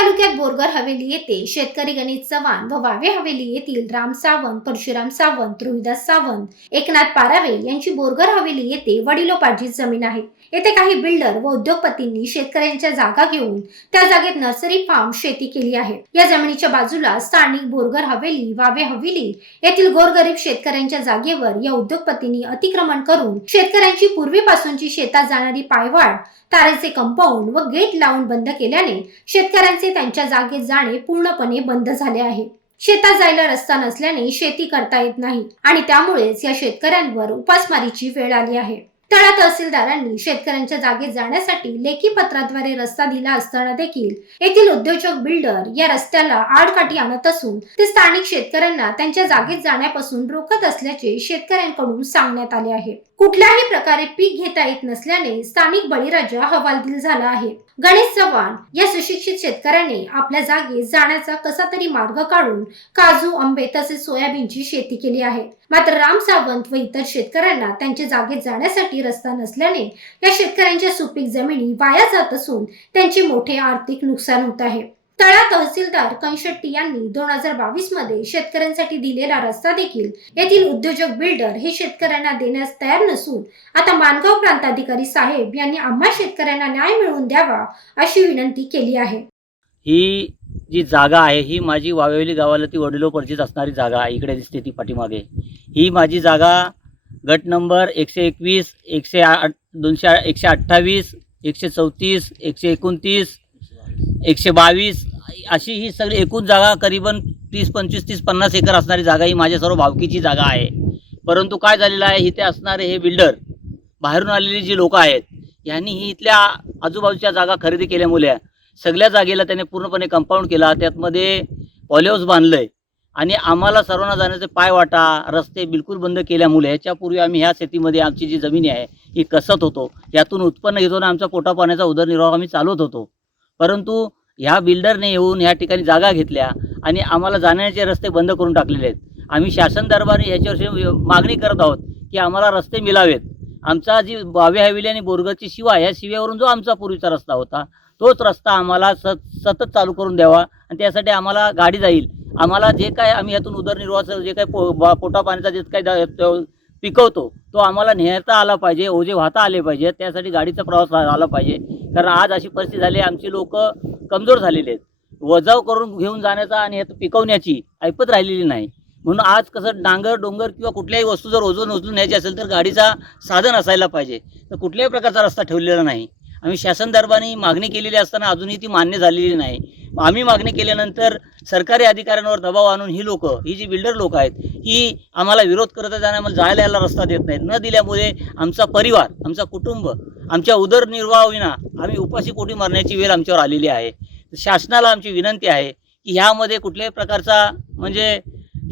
तालुक्यात बोरगर हवेली येथे शेतकरी गणित चव्हाण व वावे हवेली येथील राम सावंत परशुराम सावंत रोहिदास सावंत एकनाथ पारावे यांची बोरगर हवेली येथे वडिलोपार्जित जमीन आहे. येथे काही बिल्डर व उद्योगपतींनी शेतकऱ्यांच्या जागा घेऊन त्या जागेत नर्सरी फार्म शेती केली आहे. या जमिनीच्या बाजूला स्थानिक बोरगर हवेली वावे हवेली येथील गोरगरीब शेतकऱ्यांच्या जागेवर या उद्योगपतींनी अतिक्रमण करून शेतकऱ्यांची पूर्वीपासूनची शेतात जाणारी पायवाट तारेचे कंपाऊंड व गेट लावून बंद केल्याने शेतकऱ्यांचे त्यांच्या जागेत जाणे पूर्णपणे बंद झाले आहे. शेतात जायला रस्ता नसल्याने शेती करता येत नाही आणि त्यामुळेच या शेतकऱ्यांवर उपासमारीची वेळ आली आहे. तळा तहसीलदारांनी शेतकऱ्यांच्या जागेत जाण्यासाठी लेखी पत्राद्वारे रस्ता दिला असताना देखील येथील उद्योजक बिल्डर या रस्त्याला आडकाठी आणत असून ते स्थानिक शेतकऱ्यांना त्यांच्या जागेत जाण्यापासून रोखत असल्याचे शेतकऱ्यांकडून सांगण्यात आले आहे. कुठल्याही प्रकारे पीक घेता येत नसल्याने स्थानिक बळीराजा हवालदिल झाला आहे. गणेश चव्हाण या सुशिक्षित शेतकऱ्याने आपल्या जागेत जाण्याचा कसा तरी मार्ग काढून काजू आंबे तसेच सोयाबीनची शेती केली आहे. मात्र राम सावंत व इतर शेतकऱ्यांना त्यांच्या जागेत जाण्यासाठी रस्ता नसल्याने या शेतकऱ्यांच्या सुपीक जमिनी वाया जात असून त्यांचे मोठे आर्थिक नुकसान होत आहे. तळा तहसीलदार कंशेट्टी यांनी दोन हजार बावीसमध्ये शेतकऱ्यांसाठी दिलेला रस्ता देखील येथील उद्योजक बिल्डर हे शेतकऱ्यांना देण्यास तयार नसून आता मानगाव प्रांताधिकारी साहेब यांनी आम्हा शेतकऱ्यांना न्याय मिळवून द्यावा अशी विनंती केली आहे. ही जी जागा आहे ही माझी वावेवली गावाला ती वडिलोपर्जित असणारी जागा आहे इकडे दिसते ती पाठीमागे. ही माझी जागा गट नंबर एकशे एकवीस एकशे आठ दोनशे एकशे अठ्ठावीस एकशे चौतीस एकशे एकोणतीस एकशे बावीस अशी ही सगळी एकूण जागा करीबन तीस पंचवीस तीस पन्नास एकर असणारी जागा ही माझ्या सर्व भावकीची जागा आहे. परंतु काय झालेलं आहे इथे असणारे हे बिल्डर बाहेरून आलेली जी लोकं आहेत यांनी ही इथल्या आजूबाजूच्या जागा खरेदी केल्यामुळे सगळ्या जागेला त्याने पूर्णपणे कंपाऊंड केला. त्यातमध्ये पॉलिहाऊस बांधलं आहे आणि आम्हाला सर्वांना जाण्याचे पाय वाटा रस्ते बिलकुल बंद केल्यामुळे ह्याच्यापूर्वी आम्ही ह्या शेतीमध्ये आमची जी जमीन आहे ही कसत होतो. यातून उत्पन्न घेतो आणि आमचा पोटा पाण्याचा उदरनिर्वाह आम्ही चालवत होतो. परंतु ह्या बिल्डरने येऊन ह्या ठिकाणी जागा घेतल्या आणि आम्हाला जाण्याचे रस्ते बंद करून टाकलेले आहेत. आम्ही शासन दरबारी ह्याच्यावर मागणी करत आहोत की आम्हाला रस्ते मिळावेत. आमचा जी बावे हवेली आणि बोरगरची शिवा ह्या शिव्यावरून जो आमचा पूर्वीचा रस्ता होता तोच रस्ता आम्हाला सत सतत चालू करून द्यावा आणि त्यासाठी आम्हाला गाडी जाईल. आम्हाला जे काय आम्ही यातून उदरनिर्वाहाचं जे काय पो पोटापाण्याचा पोटा पाण्याचा जे काय पिकवतो तो आम्हाला नेहता आला पाहिजे ओझे वाहता आले पाहिजे त्यासाठी गाडीचा प्रवास आला पाहिजे. कारण आज अशी परिस्थिती झाली आमची लोक कमजोर झालेली आहेत. वजाव करून घेऊन जाण्याचा आणि ह्यात पिकवण्याची ऐपत राहिलेली नाही. म्हणून आज कसं डांगर डोंगर किंवा कुठल्याही वस्तू जर ओझून उचलून न्यायची असेल तर गाडीचा साधन असायला पाहिजे. तर कुठल्याही प्रकारचा रस्ता ठेवलेला नाही. आम्ही शासन दरबारी मागणी केलेली असताना अजूनही ती मान्य झालेली नाही. आम्ही मागणी केल्यानंतर सरकारी अधिकाऱ्यांवर दबाव आणून ही लोक ही जी बिल्डर लोक आहेत ही आम्हाला विरोध करत आहेत आणि आम्हाला जायला यायला रस्ता देत नाहीत. न दिल्यामुळे आमचा परिवार आमचा कुटुंब आमच्या उदरनिर्वाहविना आम्ही उपाशी कोटी मरण्याची वेळ आमच्यावर आलेली आहे. शासनाला आमची विनंती आहे की ह्यामध्ये कुठल्याही प्रकारचा म्हणजे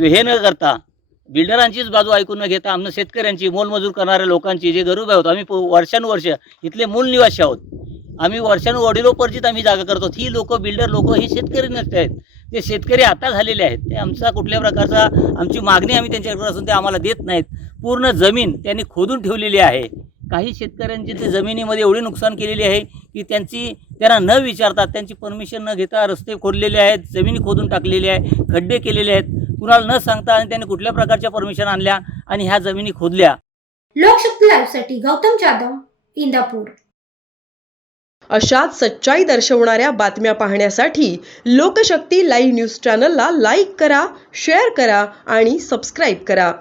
हे न करता बिल्डरांचीच बाजू ऐकून न घेता आम्ही शेतकऱ्यांची मोलमजूर करणाऱ्या लोकांची जे गरीब आहोत आम्ही वर्षानुवर्ष इथले मूल निवासी आहोत. आम्ही वर्षानु वडिलोपर्जित आम्ही जागा करतो. ही लोक बिल्डर लोक ही शेतकरी नसते आहेत. ते शेतकरी आता झालेले आहेत. ते आमचा कुठल्या प्रकारचा आमची मागणी आम्ही त्यांच्याकडे असून ते आम्हाला देत नाहीत. पूर्ण जमीन त्यांनी खोदून ठेवलेली आहे. काही शेतकऱ्यांची ते जमिनीमध्ये एवढी नुकसान केलेली आहे की त्यांची त्यांना न विचारता त्यांची परमिशन न घेता रस्ते खोदलेले आहेत जमिनी खोदून टाकलेली आहे खड्डे केलेले आहेत. कुणाला न सांगता आणि त्यांनी कुठल्या प्रकारच्या परमिशन आणल्या आणि ह्या जमिनी खोदल्या. लोकशक्ती लाईव्हसाठी गौतम जाधव इंदापूर. अशाच सच्चाई दर्शवणाऱ्या बातम्या पाहण्यासाठी लोकशक्ती लाईव्ह न्यूज चॅनलला लाईक करा शेअर करा आणि सबस्क्राईब करा.